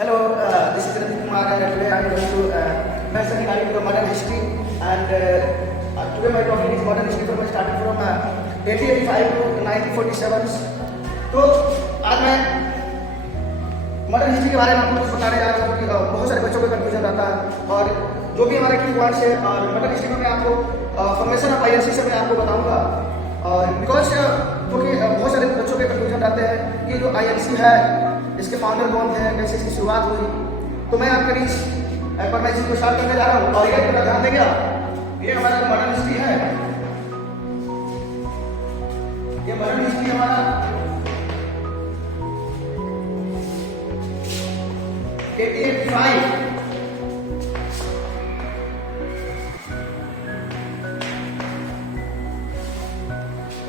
Hello, this is Ravi Kumar and today I am going to mention regarding the modern history and today my topic is modern history from starting from 1885 to 1947. तो आज मैं modern history के बारे में आपको कुछ बताने जा रहा हूँ क्योंकि बहुत सारे बच्चों को कंफ्यूजन रहता है और जो भी हमारे की पॉइंट्स है और मॉडर्न हिस्ट्री में मैं आपको फॉर्मेशन ऑफ आईएनसी से मैं आपको बताऊंगा और बिकॉज क्योंकि बहुत सारे बच्चों के कंफ्यूजन रहते हैं कि जो आईएनसी है इसके फाउंडर कौन थे, कैसे इसकी शुरुआत हुई। तो मैं आपके बीच एक बार मैं इसको स्टार्ट करने जा रहा हूँ और ये पूरा ध्यान देंगे आप। ये हमारा मॉडर्न हिस्ट्री है, ये मॉडर्न हिस्ट्री हमारा 1885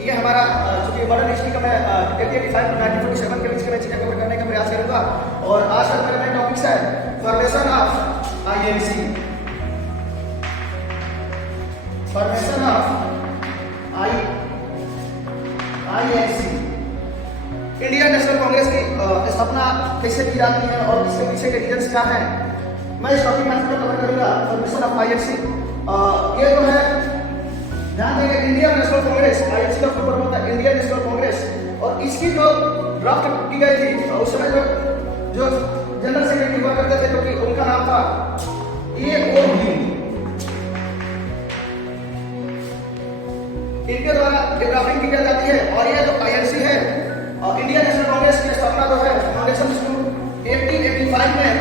ये हमारा चूंकि मॉडर्न हिस्ट्री का मैं 1885 to 1947 के बीच में चीजें कवर करने का प्रयास करूंगा और आज का मेरा मेन टॉपिक है formation of INC. Formation of INC Indian national Congress की स्थापना कैसे की जाती है और इसके पीछे के रीजंस क्या है, मैं इस टॉपिक में कवर करूंगा। फॉर्मेशन ऑफ आईएनसी ये जो है ध्यान देंगे इंडियन नेशनल कांग्रेस, आईएनसी का फुल फॉर्म होता है इंडियन नेशनल कांग्रेस और इसकी जो ड्राफ्ट की गई थी उस समय जो जनरल सेक्रेटरी हुआ करते थे जो कि उनका नाम था ए.ओ. ह्यूम। इनके द्वारा ड्राफ्टिंग की जाती है और ये जो आईएनसी है इंडियन नेशनल कांग्रेस की स्थापना जो है फाउंडेशन 1885 में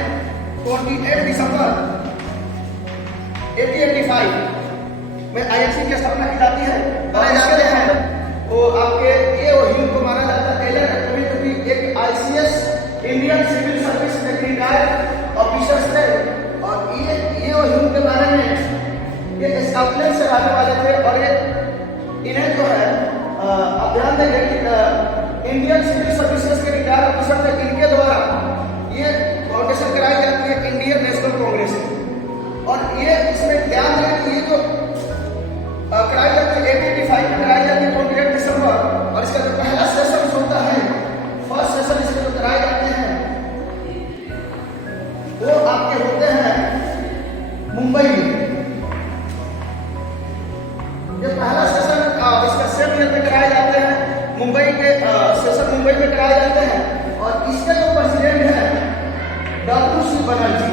28 दिसंबर 1885 में आईएनसी की स्थापना की जाती है और इसके हैं वो आपके ए.ओ. ह्यूम को माना जाता है एक आईसीएस इंडियन सिविल सर्विस में रिटायर्ड ऑफिसर्स थे और ये ए.ओ. ह्यूम के बारे में ये स्कॉटलैंड से आने वाले थे और ये इन्हें जो है आप ध्यान देंगे कि इंडियन सिविल सर्विसेज के रिटायर्ड ऑफिसर थे, इनके द्वारा ये फाउंडेशन कराई जाती है इंडियन नेशनल कांग्रेस और ये इसमें ध्यान दें कि ये जो कराई जाती है 1885 में कराई जाती है 28 दिसंबर और इसका जो पहला सेशन होता है फर्स्ट सेशन इसमें जो कराए जाते हैं वो आपके होते हैं मुंबई में। ये पहला सेशन इसका सेम ईयर में कराए जाते हैं मुंबई के सेशन मुंबई में कराए जाते हैं और इसके जो प्रेसिडेंट है डब्ल्यू.सी. बनर्जी।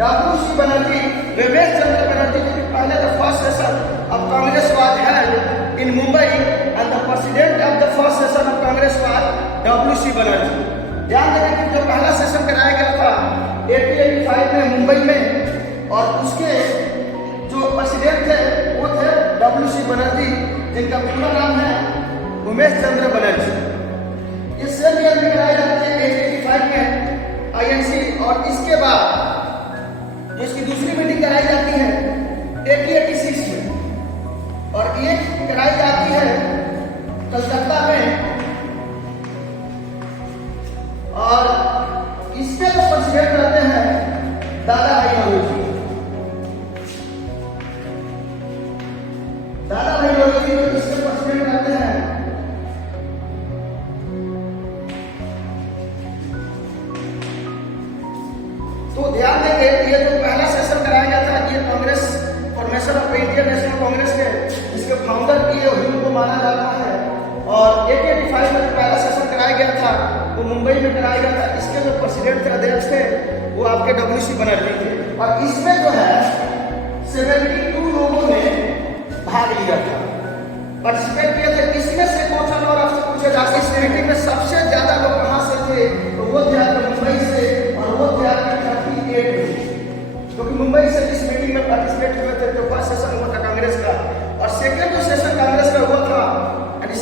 डब्ल्यू.सी. बनर्जी विवेक चंद्र बनर्जी जो कि पहले the first session of Congress was held in Mumbai and the president of the first session of Congress was W C. Banerjee. ध्यान दें कि जो पहला सेशन कराया गया था 1885 में मुंबई में और उसके जो प्रेसिडेंट थे वो थे डब्ल्यू.सी. बनर्जी जिनका पूरा नाम है उमेश चंद्र बनर्जी। ये सेम ईयर में कराई जाती है 1885 में आईएनसी और इसके बाद जो इसकी दूसरी मीटिंग कराई जाती है 1886 में और ये कराई जाती है कलकत्ता में और इसके जो प्रेसिडेंट रहते हैं दादा भाई नौरोजी। दादा भाई नौरोजी जो इसके प्रेसिडेंट रहते हैं तो ध्यान देंगे ये जो पहला सेशन कराया गया था ये Congress formation of Indian national Congress के इसके फाउंडर ए.ओ. ह्यूम को माना जाता है और 1885 में जो पहला सेशन कराया गया था वो मुंबई में कराया गया था। इसके जो प्रेसिडेंट थे अध्यक्ष थे वो आपके डब्ल्यू.सी. बनर्जी थे और इसमें जो है 72 लोगों ने भाग लिया था, पार्टिसिपेट किए थे। इसमें से क्वेश्चन और आपसे पूछे जाते इस मीटिंग में सबसे ज्यादा लोग कहां से थे तो वो थे आपके मुंबई से और वो थे आपके क्योंकि मुंबई से इस मीटिंग में पार्टिसिपेट हुए थे जो फर्स्ट सेशन हुआ था कांग्रेस का और सेकंड जो सेशन कांग्रेस का हुआ था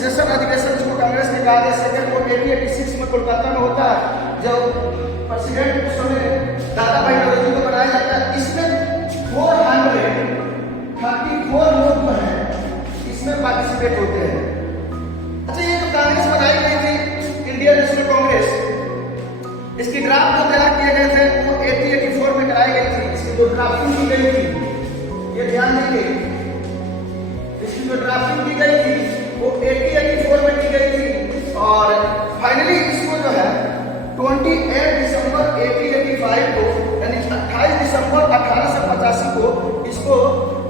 सेशन अधिवेशन जिसको कांग्रेस ने कहा गया सेकंड वो 1886 में कोलकाता में होता है जो प्रेसिडेंट उस समय दादा भाई नौरोजी को बनाया जाता है। इसमें 434 लोग जो है इसमें पार्टिसिपेट होते हैं। अच्छा, ये जो कांग्रेस बनाई गई थी इंडियन नेशनल कांग्रेस इसकी ड्राफ्ट जो तैयार किए गए थे वो 1884 में कराई गई थी। इसकी जो ड्राफ्टिंग की गई थी ये ध्यान देंगे, इसकी जो ड्राफ्टिंग की गई थी वो 1884 में की गई थी और फाइनली इसको जो है 28 दिसंबर 1885 को, यानी 28 दिसंबर 1885 को इसको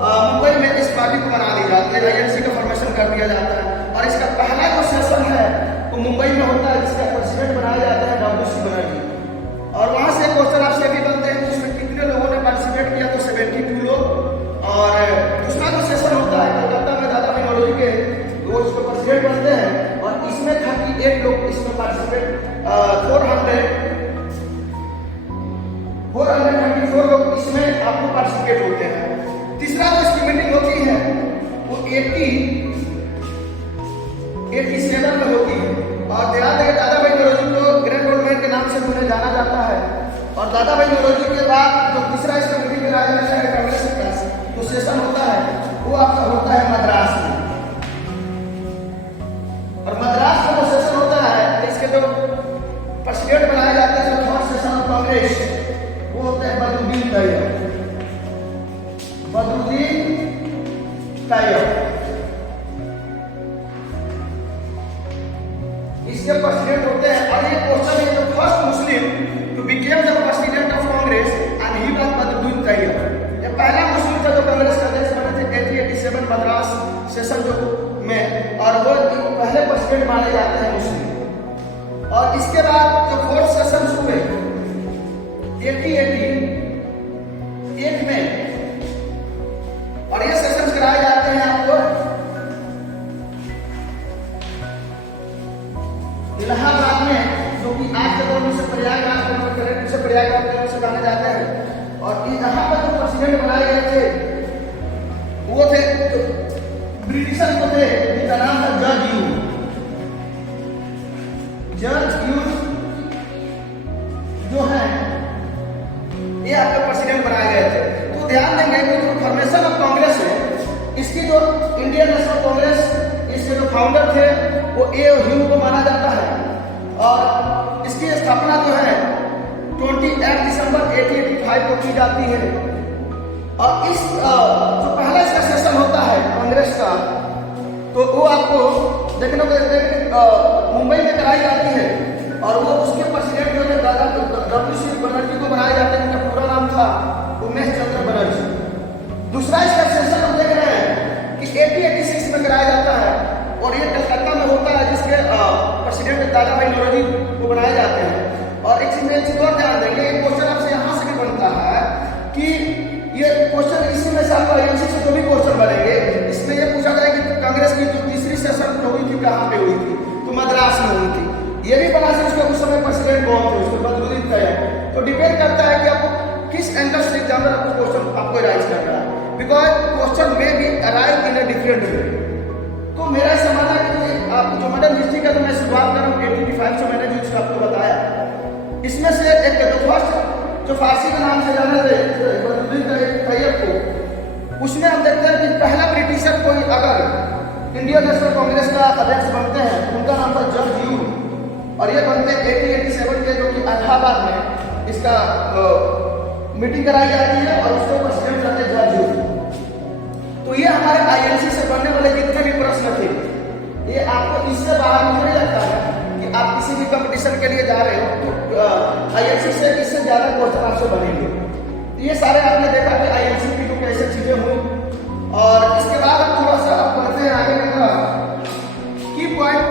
मुंबई में इस पार्टी को बना दी जाती है, आईएनसी का फॉर्मेशन कर दिया जाता है। और इसका पहला जो सेशन है वो मुंबई में होता है, जिसका प्रेसिडेंट बनाया जाता है WC बनर्जी। और वहाँ से क्वेश्चन आपसे भी बनते हैं, जिसमें कितने लोगों ने पार्टिसिपेट किया, तो 72 लोग। और दूसरा जो सेशन होता है कोलकाता में दादा भाई नौरोजी के, वो उसको प्रेसिडेंट बनते हैं, और इसमें 38 लोग इसमें पार्टिसिपेट 434 लोग इसमें आपको पार्टिसिपेट होते हैं। तीसरा जो इसकी मीटिंग होती है वो 87 में होती है। और ध्यान दें दादा भाई नौरोजी को ग्रेट ओल्ड मैन के नाम से उन्हें जाना जाता है। और दादा भाई नौरोजी के बाद जो तीसरा इसका मीटिंग कराया जाता है कांग्रेस का जो सेशन होता है वो आपका होता है मद्रास में। और मद्रास में जो सेशन होता है इसके जो प्रेसिडेंट बनाए जाते हैं फर्स्ट सेशन ऑफ कांग्रेस, वो होते हैं बदरुद्दीन तैयब। इसके प्रेसिडेंट होते हैं। और ये क्वेश्चन है the first Muslim to became the president of Congress and he was Badruddin Tayyab. ये पहला मुस्लिम था जो कांग्रेस का अध्यक्ष बने थे 1887 मद्रास सेशन जो में, और वो पहले प्रेसिडेंट माने जाते हैं मुस्लिम। और इसके बाद जो फोर्थ सेशन हुए 1888 में, और ये सेशन कराए जाते हैं आपको इलाहाबाद में, जो कि आज के दौर में से प्रयागराज से प्रयागराज से माने जाते हैं। और यहाँ पर जो प्रेसिडेंट बनाए गए थे वो थे ब्रिटिशर को थे, जिनका नाम था जज ह्यूज जो है ये आपके प्रेसिडेंट बनाए गए थे। तो ध्यान देंगे कि जो फॉर्मेशन ऑफ कांग्रेस है, इसकी जो इंडियन नेशनल कांग्रेस इसके जो फाउंडर थे वो ए ह्यू को माना जाता है। और इसकी स्थापना जो है 28 दिसंबर 1885 को की जाती है। और इस जो पहला इसका सेशन होता है कांग्रेस का, तो वो आपको देखने को मुंबई में कराई जाती है। और वो उसके प्रेसिडेंट जो है दादा WC बनर्जी को बनाए जाते हैं, जिनका पूरा नाम था उमेश चंद्र बनर्जी। दूसरा इसका सेशन हम देख रहे हैं कि 1886 में कराया जाता है, और ये कलकत्ता में होता है, जिसके प्रेसिडेंट दादा भाई नौरोजी को बनाए जाते हैं। और एक चीज में और ध्यान देंगे, एक क्वेश्चन आपसे यहाँ से भी बनता है कि ये क्वेश्चन इसी में से आपको आईएनसी से जो भी क्वेश्चन बनेंगे, इसमें ये पूछा जाए कि कांग्रेस की जो तीसरी सेशन हुई थी कहाँ पे हुई थी, तो मद्रास में हुई थी। ये भी बना से उसके उस समय प्रेसिडेंट कौन थे, उसको बदरुद्दीन तैयब। तो डिपेंड करता है कि आपको किस एंगल से एग्जामिनर आपको क्वेश्चन आपको राइज कर रहा है, बिकॉज क्वेश्चन में be arrive in a different way. तो मेरा ऐसा मानना है कि आप जो मॉडर्न हिस्ट्री का तो मैं शुरुआत कर रहा हूँ 1885 से, मैंने जो आपको बताया इसमें से एक जो फर्स्ट जो फारसी के नाम से जाने थे बदरुद्दीन तैयब को, उसमें हम देखते हैं कि पहला ब्रिटिशर कोई अगर इंडियन नेशनल कांग्रेस का अध्यक्ष बनते हैं उनका नाम था जज ह्यूज। और ये बनते 1887 के, जो कि इलाहाबाद में इसका मीटिंग कराई जाती है, और उसके प्रेसिडेंट रहते जज ह्यूज। तो ये हमारे आईएनसी से बनने वाले जितने भी प्रश्न थे, ये आपको इससे बाहर मुझे लगता है कि आप किसी भी कंपटीशन के लिए जा रहे हो तो आईएनसी से इससे ज्यादा क्वेश्चन आपसे बनेंगे। ये सारे आपने देखा कि आईएनसी की जो कैसे चीजें हुई। और इसके बाद थोड़ा सा आप बढ़ते हैं आगे की तरफ की पॉइंट